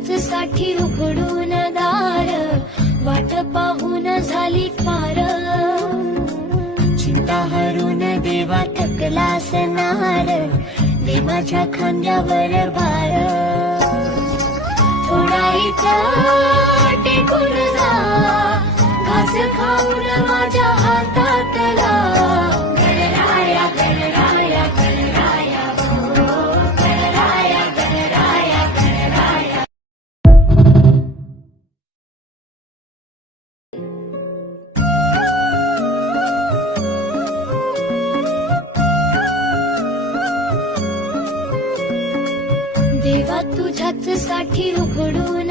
तुझ्याच साठी उघडून दार, वाट पाहून झाली फार. चिंता हरून देवा थकला असणार, दे माझ्या खांद्यावर भार. थोडा इथं टेकून जा, घास खाऊन माझ्या हातातला. गणराया गणराया गणराया, हो गणराया गणराया गणराया. देवा तुझ्याच साठी उघडून